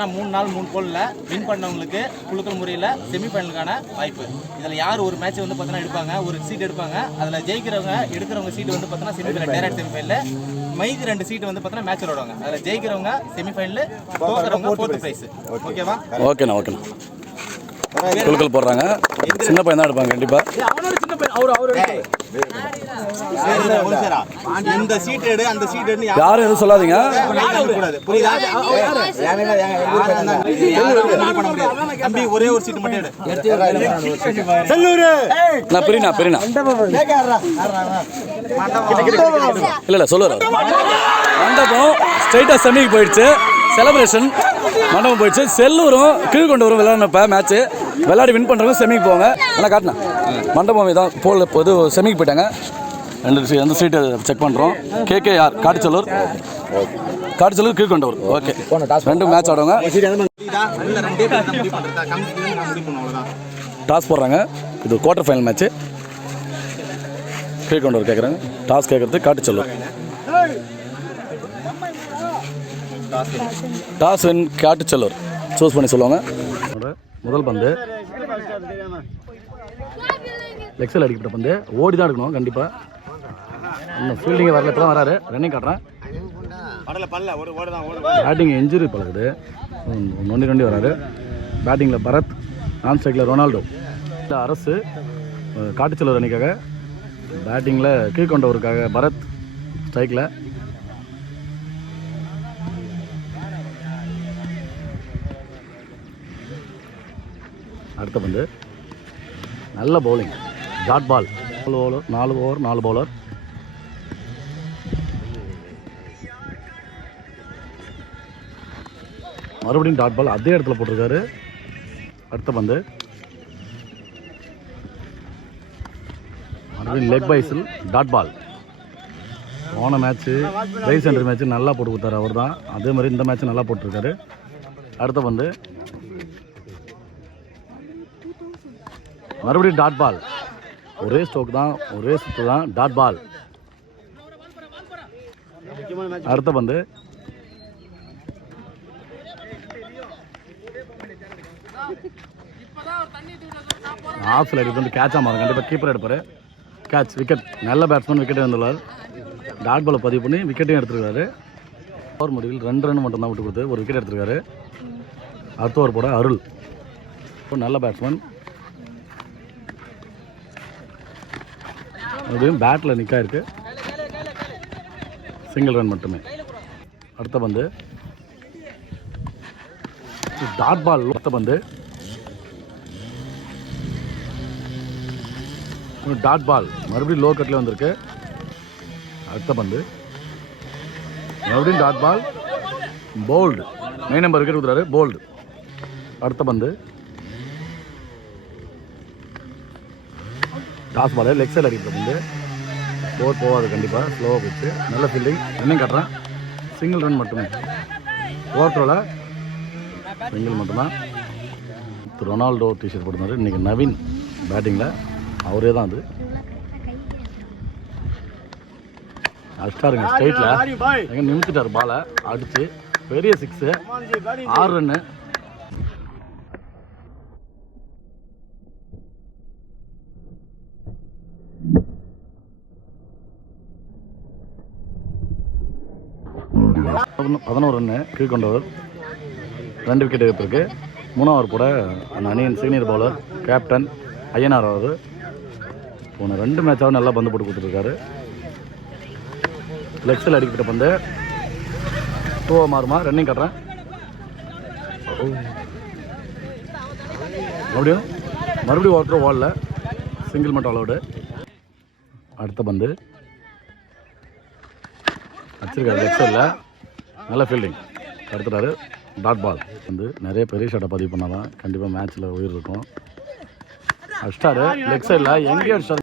3 நாள் 3 கோல்ல வின் பண்ணவங்களுக்கு குலுக்கல் முறையில் செமிஃபைனலுக்கான வாய்ப்பு. இதில் யார் ஒரு மேட்ச் வந்து பார்த்தீங்கன்னா எடுப்பாங்க, ஒரு சீட் எடுப்பாங்க. அதில் ஜெயிக்கிறவங்க எடுக்கிறவங்க சீட்டு வந்து பார்த்தீங்கன்னா செமிஃபைனல் டைரக்ட் செமிஃபைனல், மீதி 2 சீட்டு வந்து பார்த்தீங்கன்னா மேட்ச் விளையாடுவாங்க. அதில் ஜெயிக்கிறவங்க செமிஃபைனல், தோக்கிறவங்க 4th பிரைஸ். ஓகேவா? ஓகேண்ணா. குலுக்கல் போடுறாங்க. சின்ன பையன் தான் எடுப்பாங்க கண்டிப்பா. இந்த சீட் எடு அந்த சீட் எடு யாரும் எதுவும் சொல்லாதீங்க. தம்பி ஒரே ஒரு சீட் மட்டும் எடு. நான் பெரியண்ணா இல்ல சொல்லுவார். மண்டபம் ஸ்ட்ரைட்டா செமிக்கு போயிடுச்சு. செலிப்ரேஷன் மண்டபம் போயிடுச்சு. செல்லூரும் கீழ்கொண்டவரும் விளையாடுனப்ப மேட்ச் விளையாடி வின் பண்ணுறவங்க செமிக்கு போவாங்க. ஆனால் காட்டினா மண்டபம் இதான் போல் இது செமிக்கு போயிட்டாங்க. எந்த சீட்டு செக் பண்ணுறோம். கேகேஆர் காட்டுச்செல்லூர் கீழ்கொண்டவர். ஓகே, 2 மேட்ச் ஆடுவாங்க. டாஸ் போடுறாங்க. இது குவார்டர் ஃபைனல் மேட்ச்சு. கீழ்கொண்டவர் கேட்குறாங்க. டாஸ் கேட்குறது காட்டுச்செல்லூர். டாஸ் வின் காட்டுச்செல்லூர் சூஸ் பண்ணி சொல்லுவாங்க. முதல் பந்து லெக்ஸில் அடிக்கப்பட்ட பந்து. ஓடி தான் எடுக்கணும் கண்டிப்பாக. இன்னும் ஃபீல்டிங்கே வரல. இப்போ தான் வராரு. ரன்னிங் காட்டுறேன். பேட்டிங் இன்ஜுரி பழகுது. நொண்டி வராரு. பேட்டிங்கில் பரத், நான் ஸ்ட்ரைக்கில் ரொனால்டோ. அரசு காட்டுச்செல்லூர் அணிக்காக, பேட்டிங்கில் கீழ்கொண்டவருக்காக பரத், ஸ்ட்ரைக்கில் அடுத்த பந்து. நல்ல bowling, dot ball. 4 over 4 bowler. மறுபடியும் டாட் பால் அதே இடத்துல போட்டிருக்காரு. அடுத்த பந்து மறுபடியும் லெக் பைஸில் டாட் பால். போன மேட்ச்சு பிரைஸ் சென்டர் மேட்ச்சு நல்லா போட்டு கொடுத்தாரு அவர் தான். அதே மாதிரி இந்த மேட்ச்சு நல்லா போட்டிருக்காரு. அடுத்த பந்து மறுபடியும் டாட் பால். ஒரே ஸ்ட்ரோக் தான், ஒரே சுற்று தான், டாட் பால். அடுத்த பந்து ஆஃப் சைடு வந்து கேட்சாக மாறும். கண்டிப்பாக கீப்பர் எடுப்பார். Catch, wicket. நல்ல பேட்ஸ்மேன் விக்கெட்டே வந்துள்ளார். டாட் பாலை பதிவு பண்ணி விக்கெட்டையும் எடுத்துருக்காரு. ஓவர் முடிவில் 2 ரன் மட்டும் தான் விட்டு கொடுத்து ஒரு விக்கெட் எடுத்துருக்காரு. அடுத்த ஓவர் போட அருள். நல்ல பேட்ஸ்மேன். மறுபடியும் பேட்டில் நிற்கா இருக்கு. சிங்கிள் ரன் மட்டுமே. அடுத்த பந்து டாட் பால். அடுத்த பந்து டாட் பால். மறுபடியும் லோ கட்டில் வந்திருக்கு. அடுத்த பந்து மறுபடியும் dot ball. Bowled. 9 number wicket கொடுக்குறாரு. போல்டு. அடுத்த பந்து டாஸ் பால். லெக் சைடு அடிக்கிற பந்து. போர் போகாது கண்டிப்பாக. ஸ்லோவாக போயிடுச்சு. நல்ல ஃபீல்டிங். இன்னும் காட்டுறேன். சிங்கிள் ரன் மட்டுமே. ஓவர்டோவில் சிங்கிள் மட்டும்தான். ரொனால்டோ டிஷர்ட் போட்டிருந்தாரு. இன்றைக்கி நவீன் பேட்டிங்கில் அவரே தான். அது அடிச்சிட்டாருங்க ஸ்ட்ரைட்டில். எங்கே நிமித்திட்டார் பாலை அடித்து. பெரிய 6, 6 ரன்னு. பதினோரு ரன்னு கீழ்கொண்டவர். 2 விக்கெட் எடுப்பிருக்கு. 3 ஓவர் போட அந்த அணியின் சீனியர் பவுலர் கேப்டன் ஐயனார் அவர். போன 2 மேட்சாகவும் நல்லா பந்து போட்டு கொடுத்துருக்காரு. லெக்ஸில் அடிக்கப்பட்ட பந்து 2 மாறுமா. ரன்னிங் காட்டுறேன். மறுபடியும் ஓட்டர் ஓடல. சிங்கிள் மட்டும் அலவுடு. அடுத்த பந்து வச்சிருக்காரு லெக்ஸில். நல்ல ஃபீல்டிங் எடுத்துட்டாரு. Dot ball. வந்து நிறைய பெரிய ஷாட்டை பதிவு பண்ணால் தான் கண்டிப்பாக மேட்ச்சில் உயிர் இருக்கும். அடிச்சிட்டாரு லெக் சைடில். எங்கேயோ அடிச்சார்.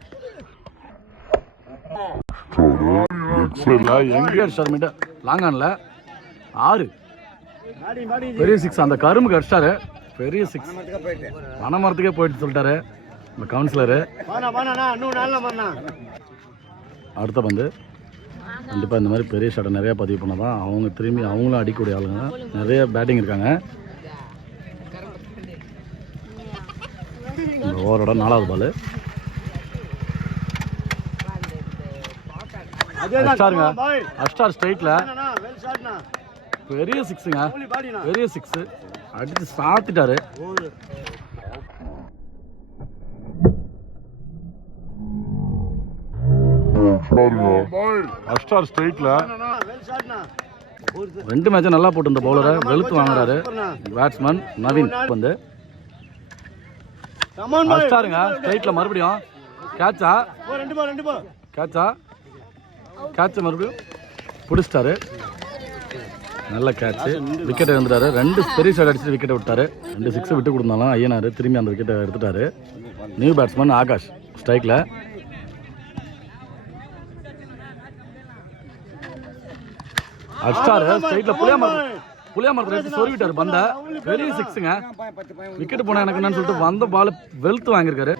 எங்கேயோ அடிச்சார். மீட்ட லாங் ஆனில் 6. பெரிய 6. அந்த கரும்புக்கு அடிச்சிட்டாரு. பெரிய 6. பனைமரத்துக்கே போயிட்டு சொல்லிட்டாரு இந்த கவுன்சிலரு. அடுத்த பந்து கண்டிப்பாக இந்த மாதிரி பெரிய ஷாட்டை நிறையா பதிவு பண்ணால் தான் அவங்க திரும்பி அவங்களும் அடிக்கக்கூடிய ஆளுங்க. நிறைய பேட்டிங் இருக்காங்க. இந்த ஓவரோட 4வது பால். அஷ்டாருங்க, அஷ்டார் ஸ்ட்ரைட்டில் பெரிய சிக்ஸுங்க, பெரிய சிக்ஸு அடித்து சாத்திட்டாரு. அஷ்டார் ஸ்ட்ரைட்டில் 2 மேட்சும் நல்லா போட்டு இந்த பவுலரை வெளுத்து வாங்குறாரு பேட்ஸ்மேன் நவீன். வந்து அஷ்டாருங்க ஸ்ட்ரைட்டில் மறுபடியும் கேட்சா, கேட்சா, கேட்சை மறுபடியும் பிடிச்சிட்டாரு. நல்ல கேட்சு, விக்கெட்டை வந்துட்டாரு. 2 பெரிய ஷாட் அடிச்சுட்டு விக்கெட்டை விட்டாரு. 2 6 விட்டு கொடுத்தாலும் ஐயனார் திரும்பி அந்த விக்கெட்டை எடுத்துட்டாரு. நியூ பேட்ஸ்மேன் ஆகாஷ் ஸ்ட்ரைக்கில். அஷ்டார் ஸ்ட்ரைட்டில் புளியா மரத்தில் எடுத்து சொருவிட்டாரு பந்த. பெரிய சிக்ஸுங்க, விக்கெட் போன எனக்கு என்னன்னு சொல்லிட்டு வந்த பால் வெளுத்து வாங்கியிருக்காரு.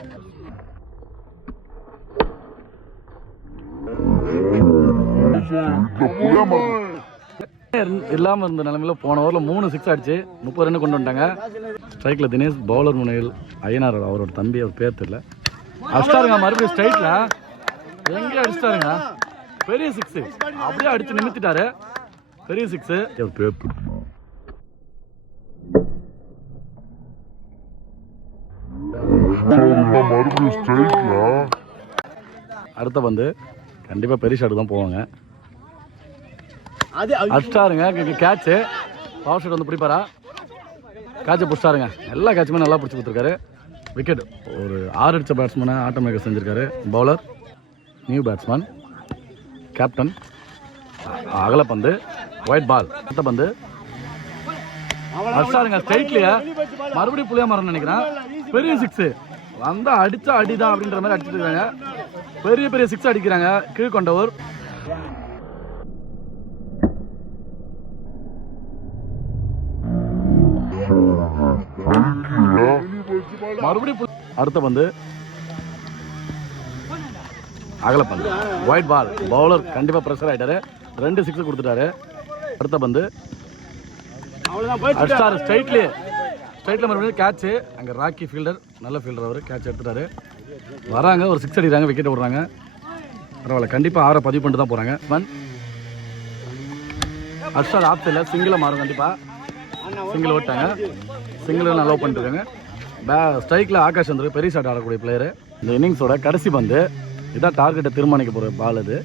இல்லாமல் இருந்த நிலைமையில போன ஓவரில் 3 6 அடிச்சு 30 ரன் கொண்டு வந்துட்டாங்க. ஸ்ட்ரைக்கில் தினேஷ், பவுலர் முனையில் ஐயனார், அவரோட தம்பி, அவர் பேர் தெரியல. அடிச்சிட்டாருங்க மறுபடியும் ஸ்ட்ரைட்டில் எங்கேயும் அடிச்சிட்டாருங்க. பெரிய சிக்ஸு அப்படியே அடிச்சு நிமித்திட்டாரு. பெரிய சிக்ஸு. அடுத்த பந்து கண்டிப்பாக பெரிய ஷாட்டு தான் போவாங்க. அடிச்சிட்டாருங்க கேட்சு. பவர் ஷாட் வந்து பிடிப்பாரா? கேட்சை பிடிச்சிட்டாருங்க. எல்லா கேட்சுமே நல்லா பிடிச்சி கொடுத்துருக்காரு. விக்கெட். ஒரு 6 அடித்த பேட்ஸ்மேனை ஆட்டம் மேக்கர் செஞ்சுருக்காரு. Bowler new batsman captain. அகலப்பந்து, ஒயிட் பால். அடுத்த பந்து அடிச்சிட்டாருங்க ஸ்ட்ரைட்லயே. மறுபடியும் புளியா மரம் நினைக்கிறேன். பெரிய சிக்ஸு வந்தா அடிச்சா அடிதான் அப்படின்ற மாதிரி அடிச்சுட்டு இருக்காங்க. பெரிய பெரிய சிக்ஸ் அடிக்கிறாங்க கீழ்கொண்டவர். மறுபடியும் அடுத்த பந்து அகலப்பந்து, ஒயிட் பால். பவுலர் கண்டிப்பா பிரஷர் ஆயிட்டாரு. 2 6 கொடுத்துட்டாரு. அடுத்த பந்து அடிச்சாரு ஸ்ட்ரைட்லயே. ஸ்ட்ரைட்ல மறுபடியும் கேட்சு. அங்க ராக்கி ஃபீல்டர், நல்ல ஃபீல்டர், அவர் கேட்ச் எடுத்துட்டாரு. வராங்க, ஒரு 6 அடிக்கிறாங்க, விக்கெட் விடுறாங்க. பரவாயில்ல, கண்டிப்பா 6 பதிவு பண்ணிட்டு தான் போறாங்க. அடிச்சாரு ஆப்ஷன்ல சிங்கிள மாறும். கண்டிப்பா சிங்கிள் ஓட்டாங்க. சிங்கிள் நல்லா பண்ணிட்டு இருக்காங்க. ஸ்ட்ரைக்ல ஆகாஷ் வந்து பெரிய ஷாட் ஆடக்கூடிய பிளேயர். இந்த இன்னிங்ஸோட கடைசி பந்து இதான் டார்கெட்டை தீர்மானிக்க போற பால். இது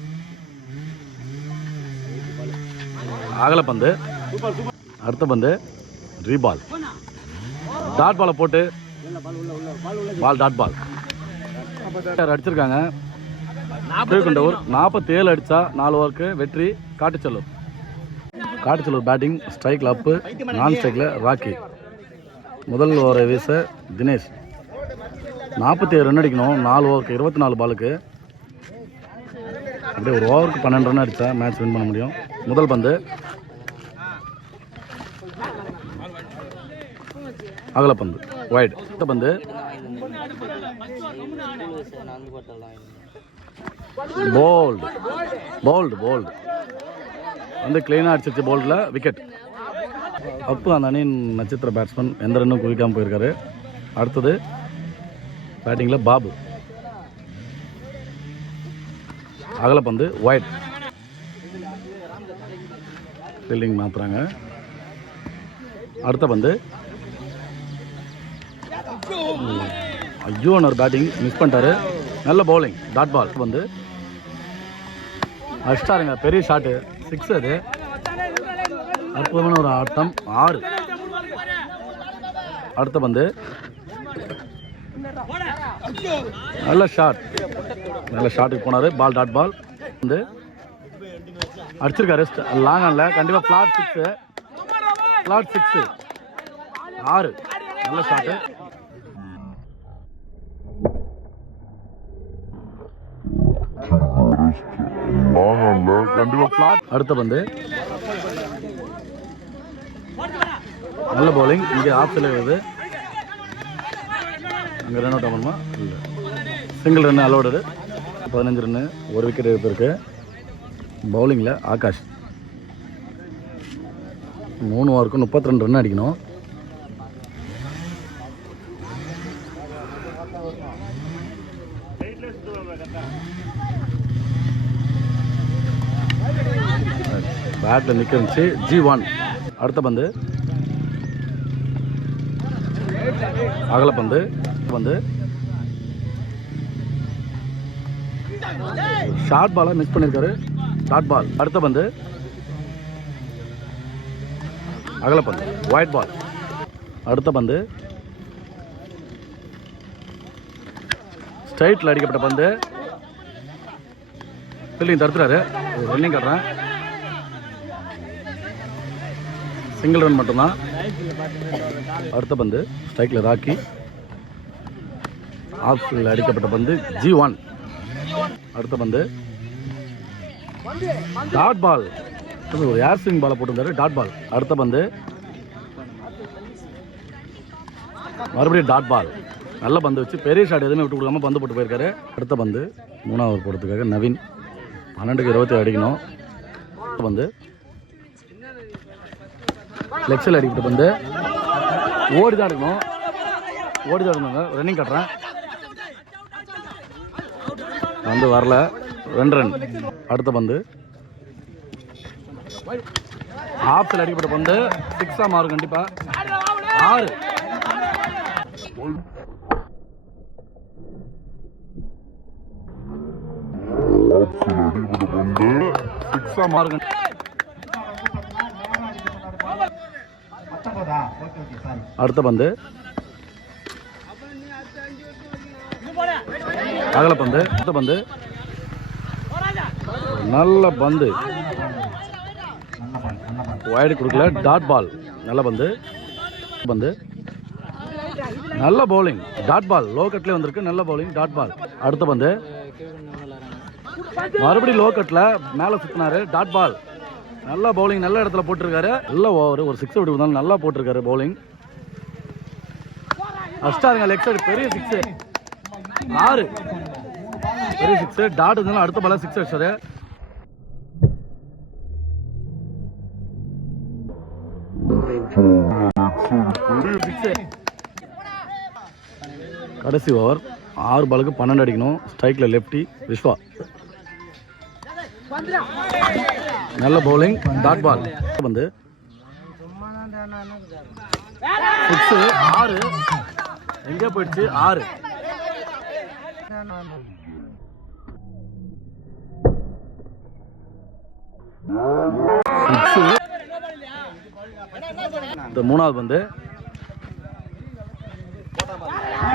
அகல பந்து. அடுத்த பந்து ரீபால். டாட் பாலை போட்டு பால் டாட் பால் அடிச்சிருக்காங்க. கீழ்கொண்டவர் 47 அடிச்சா 4 ஓவருக்கு வெற்றி. காட்டுச்செல்லூர். காட்டுச்செல்லூர் பேட்டிங். ஸ்ட்ரைக்ல அப்பு, நான் ஸ்ட்ரைக்ல ராக்கி. முதல் ஓவரை வீச தினேஷ். 47 ரன் அடிக்கணும் 4 ஓவருக்கு, 24 பாலுக்கு. அப்படியே ஒரு ஓவருக்கு 12 ரன் அடித்தா மேட்ச் வின் பண்ண முடியும். முதல் பந்து அகலப்பந்து, வைட். அடுத்த பந்து போல்டு, போல்டு, போல்டு வந்து கிளீனாக அடிச்சிருச்சு. போல்டில் விக்கெட். அப்பு அந்த அணியின் நட்சத்திர பேட்ஸ்மேன், எந்த ரன்னும் குவிக்காமல் போயிருக்காரு. அடுத்தது பேட்டிங்கில் பாபு. அகலப்பந்து, ஒயிட். ஃபீல்டிங் மாற்றுறாங்க. அடுத்த பந்து ஐயோ, ஒரு பேட்டிங் மிஸ் பண்ணிட்டாரு. நல்ல பவுலிங், டாட் பால். வந்து அடிச்சிட்டாருங்க, பெரிய ஷாட்டு, 6 அது. அற்புதமான ஒரு ஆட்டம், 6. அடுத்த பந்து நல்ல ஷாட், நல்ல ஷாட்டுக்கு போனாரு. பால் டாட் பால் வந்து அடிச்சிருக்காரு. லாங் ஆன்ல கண்டிப்பா ஃபிளாட் 6, ஃபிளாட் 6, 6. நல்ல ஷாட்டு. அடுத்த பந்து நல்ல பவுலிங். இங்கே ஆப்ஷன்ல வருது. அங்கே ரன் அவுட் ஆகணுமா? இல்லை, சிங்கிள் ரன் அலோடு. 15 ரன்னு, ஒரு விக்கெட் இருக்கு. பவுலிங்கில் ஆகாஷ் 3 ஓவருக்கு 32 ரன் அடிக்கணும். பேட்டில் நிற்கிருந்துச்சு G1. அடுத்த பந்து அகலப்பந்து வந்து ஷார்ட் பாலை மிஸ் பண்ணியிருக்காரு. Dot ball. அடுத்த பந்து அகலப்பந்து ஒயிட் பால். அடுத்த பந்து ஸ்ட்ரைட்டில் அடிக்கப்பட்ட பந்து. ஃபீல்டிங் தடுத்துறாரு. ரன்னிங் காட்டுறேன். சிங்கிள் ரன் மட்டும்தான். அடுத்த பந்து ஸ்ட்ரைக்கில் ராக்கி. ஆஃபில் அடிக்கப்பட்ட பந்து G1. அடுத்த பந்து டாட் பால். ஒரு ஏர் ஸ்விங் பாலை போட்டிருந்தாரு. Dot ball. அடுத்த பந்து மறுபடியும் டாட் பால். நல்ல பந்து வச்சு பெரிய ஷாட் எதுவுமே விட்டு கொடுக்காம பந்து போட்டு போயிருக்காரு. அடுத்த பந்து 3வது போடுறதுக்காக நவீன் 12க்கு 27 அடிக்கணும். பந்து லெக்ஸில் அடிக்கப்பட்ட பந்து ஓடி தான் எடுக்கணும். ஓடி தான் எடுக்கணுங்க. ரன்னிங் கட்டுறேன். வந்து வரல. 2 ரன். அடுத்த பந்து ஆஃபில் அடிக்கப்பட்ட பந்து 6 மாறும் கண்டிப்பா. 6. மாறும். அடுத்த பந்து அகலப்பந்து. அடுத்த பந்து நல்ல பந்து வைடு கொடுக்கல. Dot ball. நல்ல பந்து. பந்து நல்ல பவுலிங். Dot ball. லோ கட்லேயே வந்திருக்கு. நல்ல பவுலிங். Dot ball. அடுத்த பந்து மறுபடியும் லோ கட்ல மேலே சுத்தினாரு. Dot ball. நல்ல பவுலிங். நல்ல இடத்துல போட்டிருக்காரு. நல்ல ஓவர். ஒரு 6 விட்டு வந்தாலும் நல்லா போட்டிருக்காரு பவுலிங். அஷ்டாருங்க லெக் சைடு பெரிய 6. 6 பெரிய 6. டாட் இருந்தாலும் அடுத்த பால 6 அடிச்சாரு. கடைசி ஓவர். 6 பாலுக்கு 12 அடிக்கணும். ஸ்ட்ரைக்ல லெப்டி விஸ்வா. நல்ல பவுலிங். Dot ball. வந்து 6. 6 எங்கே போயிடுச்சு? 6. இந்த 3வது வந்து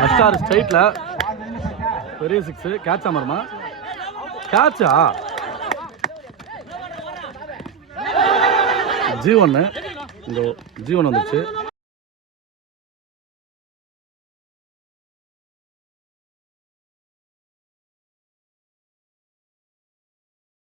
அஸ்டார் ஸ்ட்ரைட்ல பெரிய 6. கேட்ச் ஆமருமா? கேட்சா? G1. இந்த G1 வந்துச்சு.